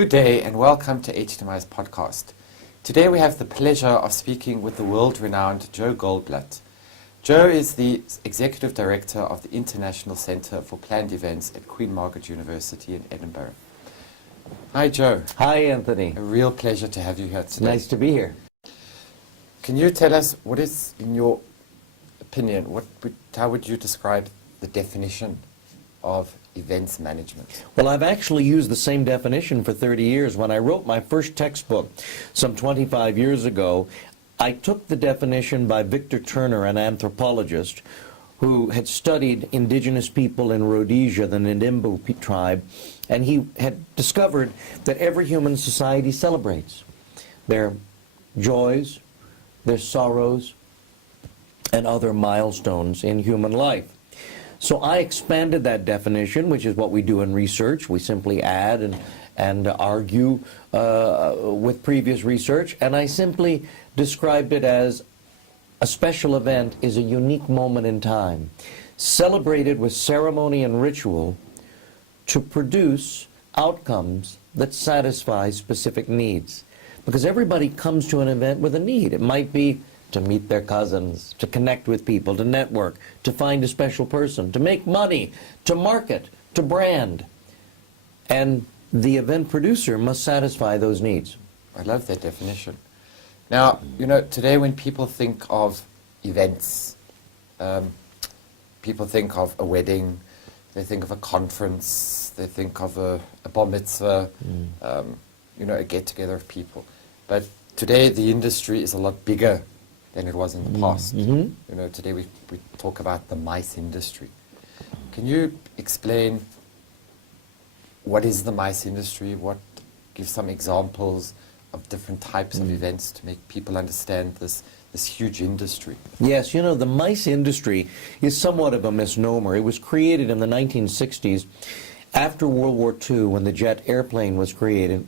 Good day and welcome to HTMI's podcast. Today we have the pleasure of speaking with the world-renowned Joe Goldblatt. Joe is the Executive Director of the International Centre for Planned Events at Queen Margaret University in Edinburgh. Hi Joe. Hi Anthony. A real pleasure to have you here today. Nice to be here. Can you tell us what is, in your opinion, how would you describe the definition of events management? Well, I've actually used the same definition for 30 years. When I wrote my first textbook some 25 years ago, I took the definition by Victor Turner, an anthropologist who had studied indigenous people in Rhodesia, the Ndimbu tribe, and he had discovered that every human society celebrates their joys, their sorrows, and other milestones in human life. So I expanded that definition, which is what we do in research. We simply add and argue with previous research, and I simply described it as a special event is a unique moment in time, celebrated with ceremony and ritual to produce outcomes that satisfy specific needs. Because everybody comes to an event with a need. It might be to meet their cousins, to connect with people, to network, to find a special person, to make money, to market, to brand. And the event producer must satisfy those needs. I love that definition. Now, you know, today when people think of events, people think of a wedding, they think of a conference, they think of a bar mitzvah, you know, a get-together of people. But today the industry is a lot bigger than it was in the past. You know, today we talk about the MICE industry. Can you explain what is the MICE industry? Give some examples of different types of events to make people understand this huge industry? Yes, you know, the MICE industry is somewhat of a misnomer. It was created in the 1960s after World War II when the jet airplane was created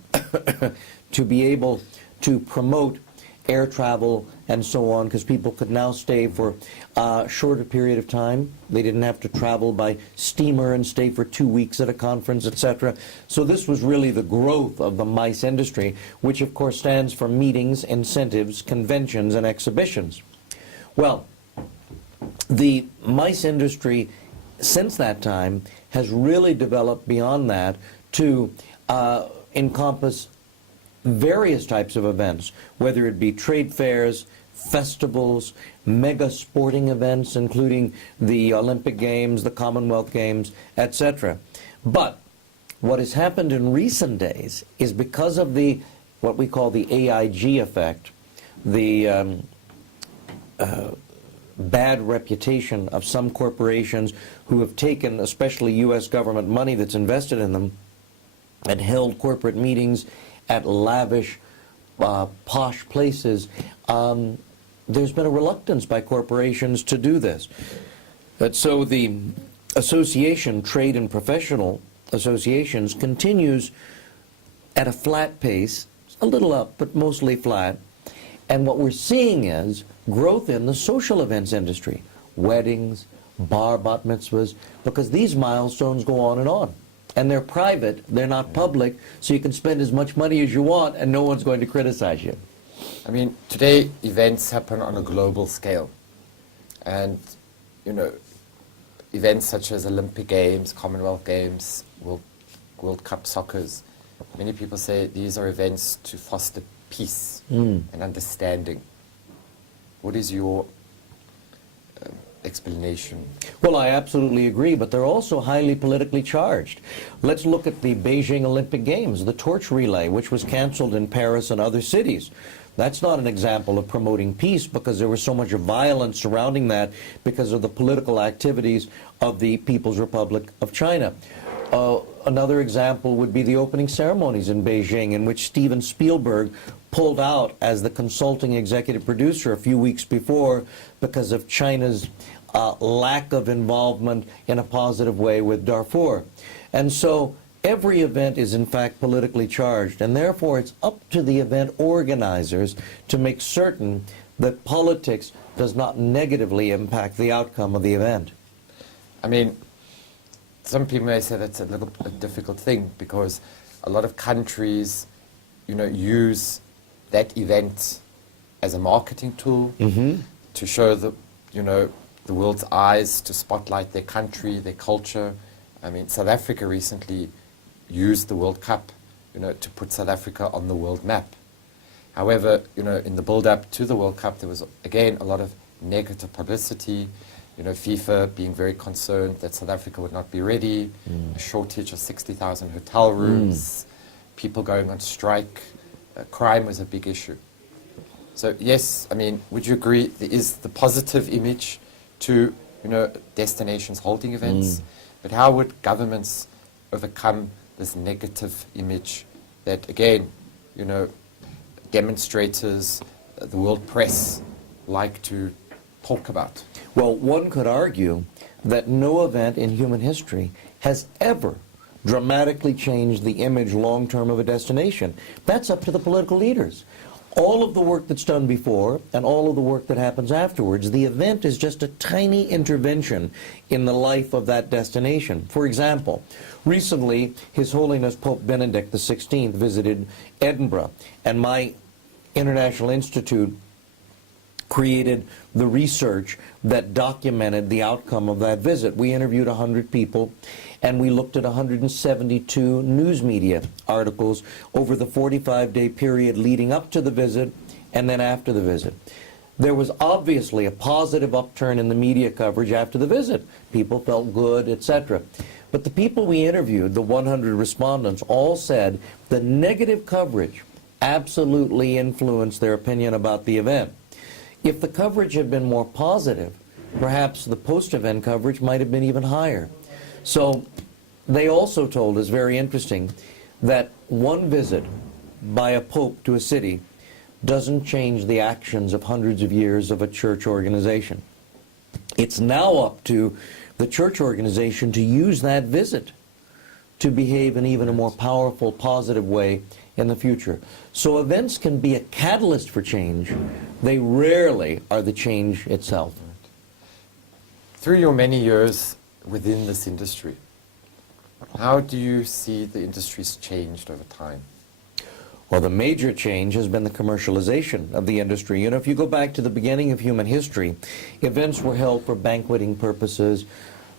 to be able to promote air travel and so on, because people could now stay for a shorter period of time. They didn't have to travel by steamer and stay for 2 weeks at a conference, etc. So this was really the growth of the MICE industry, which of course stands for meetings, incentives, conventions, and exhibitions. Well, the MICE industry since that time has really developed beyond that to encompass various types of events, whether it be trade fairs, festivals, mega sporting events, including the Olympic Games, the Commonwealth Games, etc. But what has happened in recent days is because of what we call the AIG effect, the bad reputation of some corporations who have taken, especially U.S. government money that's invested in them, and held corporate meetings at lavish, posh places. There's been a reluctance by corporations to do this. So the association, trade and professional associations, continues at a flat pace, a little up, but mostly flat. And what we're seeing is growth in the social events industry, weddings, bar bat mitzvahs, because these milestones go on and on. And they're private, they're not public, so you can spend as much money as you want and no one's going to criticize you. I mean, today events happen on a global scale. And, you know, events such as Olympic Games, Commonwealth Games, World Cup Soccers, many people say these are events to foster peace and understanding. What is your explanation? Well, I absolutely agree, but they're also highly politically charged. Let's look at the Beijing Olympic Games, the torch relay, which was canceled in Paris and other cities. That's not an example of promoting peace, because there was so much violence surrounding that because of the political activities of the People's Republic of China. Another example would be the opening ceremonies in Beijing, in which Steven Spielberg pulled out as the consulting executive producer a few weeks before because of China's lack of involvement in a positive way with Darfur. And so every event is in fact politically charged, and therefore it's up to the event organizers to make certain that politics does not negatively impact the outcome of the event. I mean, some people may say that's a difficult thing, because a lot of countries, use that event as a marketing tool to show the world's eyes, to spotlight their country, their culture. I mean, South Africa recently used the World Cup, to put South Africa on the world map. However, in the build-up to the World Cup, there was, again, a lot of negative publicity, FIFA being very concerned that South Africa would not be ready, a shortage of 60,000 hotel rooms, people going on strike, crime was a big issue. So yes, I mean, would you agree there is the positive image to, destinations holding events, but how would governments overcome this negative image that, again, demonstrators, the world press like to talk about? Well, one could argue that no event in human history has ever dramatically changed the image long-term of a destination. That's up to the political leaders. All of the work that's done before and all of the work that happens afterwards, the event is just a tiny intervention in the life of that destination. For example, recently, His Holiness Pope Benedict XVI visited Edinburgh, and my International Institute created the research that documented the outcome of that visit. We interviewed 100 people, and we looked at 172 news media articles over the 45-day period leading up to the visit and then after the visit. There was obviously a positive upturn in the media coverage after the visit. People felt good, etc. But the people we interviewed, the 100 respondents, all said the negative coverage absolutely influenced their opinion about the event. If the coverage had been more positive, perhaps the post-event coverage might have been even higher. So they also told us, very interesting, that one visit by a pope to a city doesn't change the actions of hundreds of years of a church organization. It's now up to the church organization to use that visit to behave in even a more powerful, positive way in the future. So events can be a catalyst for change. They rarely are the change itself. Through your many years within this industry, how do you see the industry's changed over time? Well, the major change has been the commercialization of the industry. If you go back to the beginning of human history, events were held for banqueting purposes,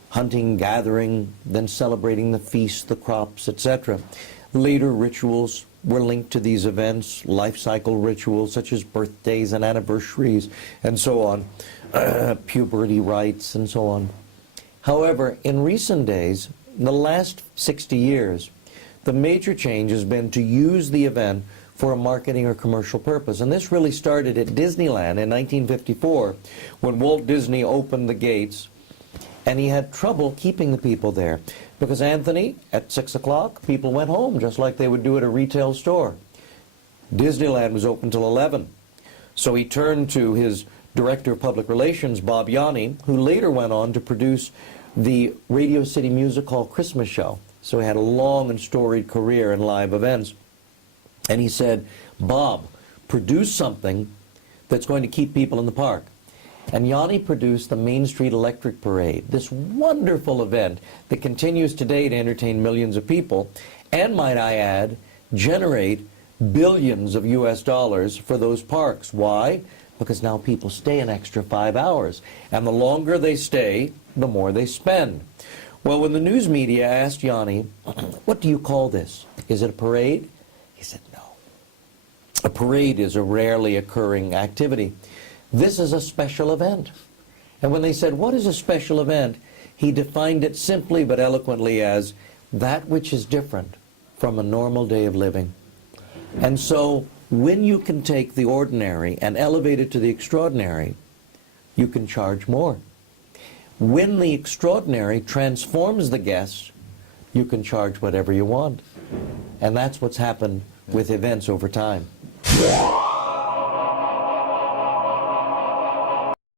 hunting, gathering, then celebrating the feast, the crops, etc. Later rituals were linked to these events, life cycle rituals such as birthdays and anniversaries and so on, puberty rites and so on. However, in recent days, the last 60 years, the major change has been to use the event for a marketing or commercial purpose. And this really started at Disneyland in 1954 when Walt Disney opened the gates, and he had trouble keeping the people there. Because Anthony, at 6 o'clock, people went home just like they would do at a retail store. Disneyland was open till 11. So he turned to his director of public relations, Bob Yanni, who later went on to produce the Radio City Music Hall Christmas show. So he had a long and storied career in live events. And he said, Bob, produce something that's going to keep people in the park. And Yanni produced the Main Street Electric Parade, this wonderful event that continues today to entertain millions of people, and, might I add, generate billions of US dollars for those parks. Why? Because now people stay an extra 5 hours, and the longer they stay, the more they spend. Well, when the news media asked Yanni, what do you call this? Is it a parade? He said, no. A parade is a rarely occurring activity. This is a special event. And when they said, what is a special event? He defined it simply but eloquently as that which is different from a normal day of living. And so when you can take the ordinary and elevate it to the extraordinary, you can charge more. When the extraordinary transforms the guest, you can charge whatever you want. And that's what's happened with events over time.